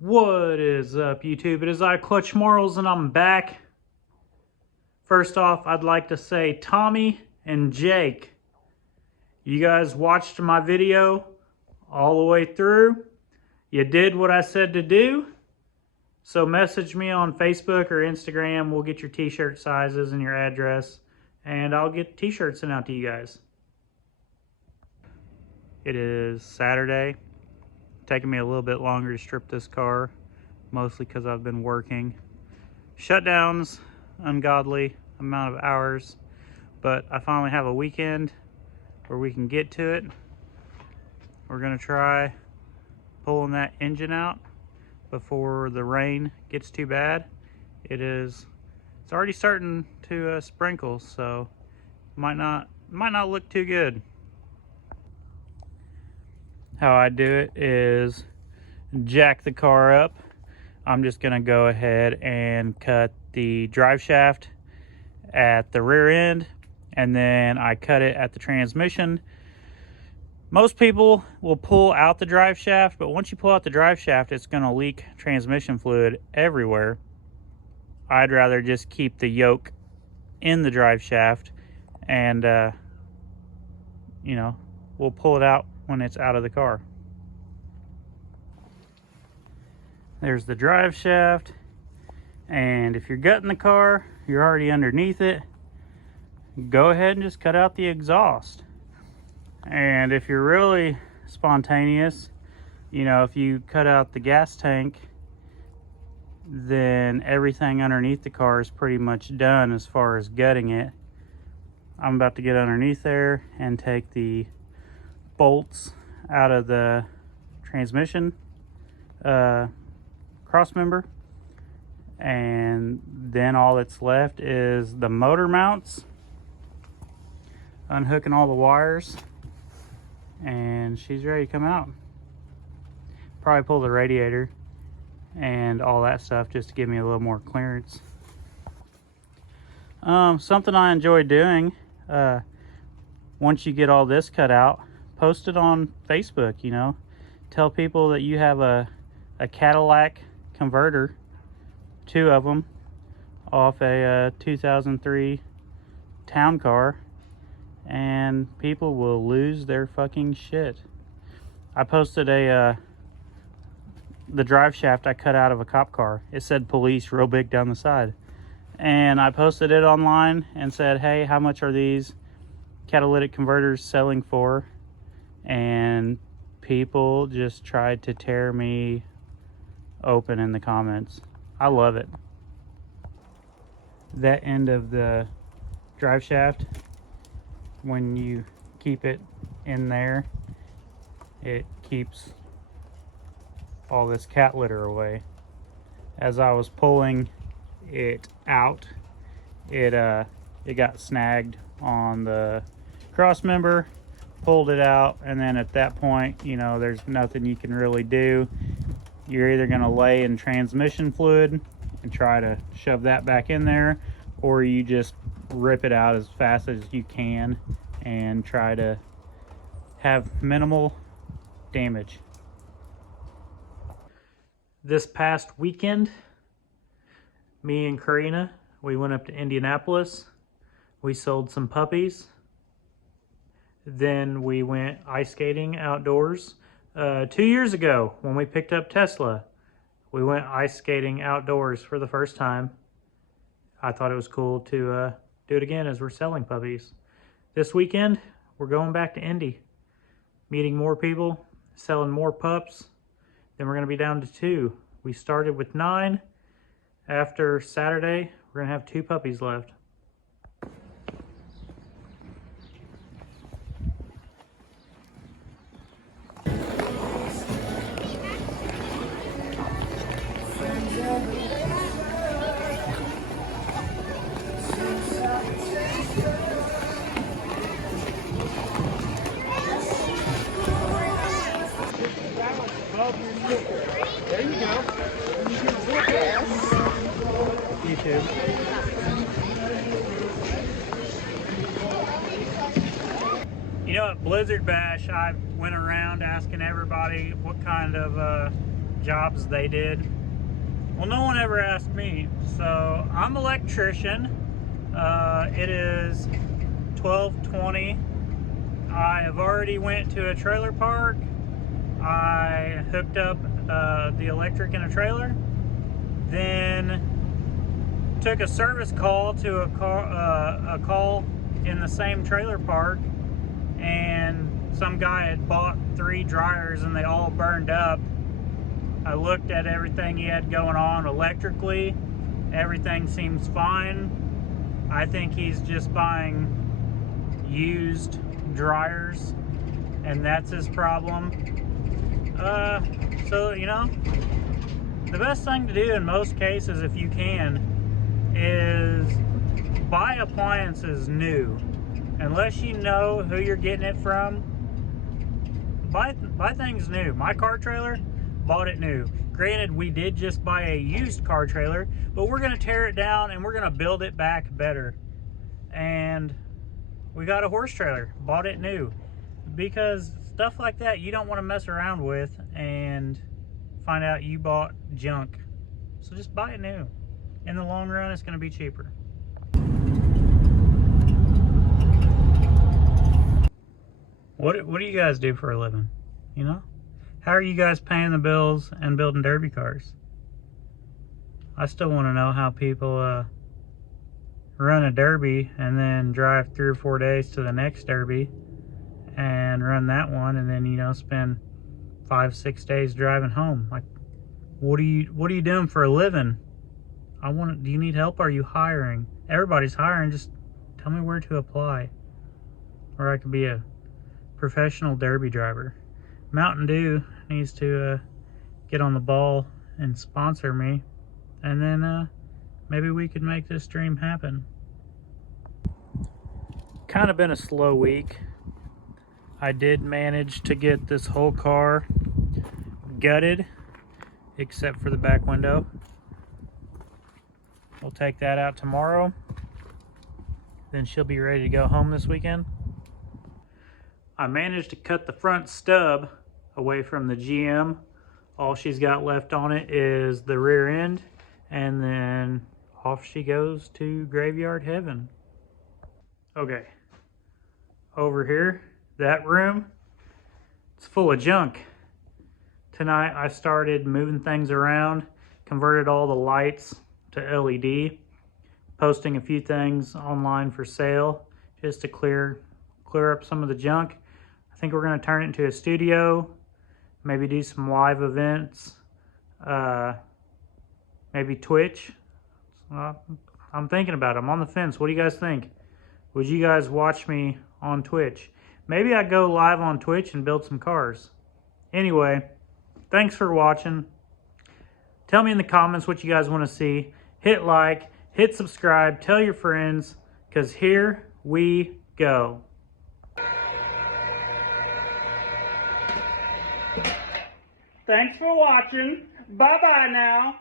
What is up, YouTube? It is I, Clutch Marles, and I'm back. First off, I'd like to say Tommy and Jake, you guys watched my video all the way through. You did what I said to do. So message me on Facebook or Instagram. We'll get your t-shirt sizes and your address, and I'll get t-shirts sent out to you guys. It is Saturday. Taking me a little bit longer to strip this car, mostly because I've been working. Shutdowns, ungodly amount of hours, but I finally have a weekend where we can get to it. We're gonna try pulling that engine out before the rain gets too bad. It's already starting to sprinkle, so might not look too good. How I do it is jack the car up. I'm just gonna go ahead and cut the drive shaft at the rear end, and then I cut it at the transmission. Most people will pull out the drive shaft, but once you pull out the drive shaft, it's gonna leak transmission fluid everywhere. I'd rather just keep the yoke in the drive shaft, and we'll pull it out when it's out of the car. There's the drive shaft, and if you're gutting the car, you're already underneath it, go ahead and just cut out the exhaust. And if you're really spontaneous, if you cut out the gas tank, then everything underneath the car is pretty much done as far as gutting it. I'm about to get underneath there and take the bolts out of the transmission cross member, and then all that's left is the motor mounts, unhooking all the wires, and she's ready to come out. Probably pull the radiator and all that stuff just to give me a little more clearance. Something I enjoy doing, once you get all this cut out, post it on Facebook. Tell people that you have a Cadillac converter, 2 of them, off a 2003 town car, and people will lose their fucking shit. I posted the drive shaft I cut out of a cop car. It said police real big down the side, and I posted it online and said, hey, how much are these catalytic converters selling for? And people just tried to tear me open in the comments. I love it. That end of the drive shaft, when you keep it in there, it keeps all this cat litter away. As I was pulling it out, it got snagged on the cross member, pulled it out, and then at that point, there's nothing you can really do. You're either going to lay in transmission fluid and try to shove that back in there, or you just rip it out as fast as you can and try to have minimal damage. This past weekend, me and Karina, we went up to Indianapolis. We sold some puppies. Then we went ice skating outdoors. 2 years ago, when we picked up Tesla, we went ice skating outdoors for the first time. I thought it was cool to do it again as we're selling puppies. This weekend, we're going back to Indy, meeting more people, selling more pups. Then we're going to be down to 2. We started with 9. After Saturday, we're going to have 2 puppies left. There you go. YouTube. At Blizzard Bash, I went around asking everybody what kind of jobs they did. Well, no one ever asked me. So I'm an electrician. It is 12:20. I have already went to a trailer park. I hooked up the electric in a trailer. Then took a service call to a call in the same trailer park, and some guy had bought 3 dryers and they all burned up. I looked at everything he had going on electrically. Everything seems fine. I think he's just buying used dryers, and that's his problem. So, you know, the best thing to do in most cases, if you can, is buy appliances new. Unless you know who you're getting it from, buy things new. My car trailer, bought it new. Granted, we did just buy a used car trailer, but we're gonna tear it down and we're gonna build it back better. And we got a horse trailer, bought it new. Because stuff like that you don't want to mess around with and find out you bought junk. So just buy it new. In the long run, it's gonna be cheaper. What do you guys do for a living? You know? How are you guys paying the bills and building derby cars? I still want to know how people run a derby and then drive 3 or 4 days to the next derby and run that one, and then, you know, spend 5-6 days driving home. Like, what are you doing for a living? Do you need help? Are you hiring? Everybody's hiring. Just tell me where to apply, or I could be a professional derby driver. Mountain Dew needs to get on the ball and sponsor me, and then maybe we could make this dream happen. Kind of been a slow week. I did manage to get this whole car gutted, except for the back window. We'll take that out tomorrow. Then she'll be ready to go home this weekend. I managed to cut the front stub away from the GM. All she's got left on it is the rear end, and then off she goes to graveyard heaven. Okay, over here, that room, it's full of junk. Tonight I started moving things around, converted all the lights to LED, posting a few things online for sale just to clear up some of the junk. I think we're going to turn it into a studio, maybe do some live events, maybe Twitch. I'm thinking about it. I'm on the fence. What do you guys think? Would you guys watch me on Twitch? Maybe I go live on Twitch and build some cars. Anyway, thanks for watching. Tell me in the comments what you guys want to see. Hit like, hit subscribe, tell your friends, because here we go. Thanks for watching. Bye-bye now.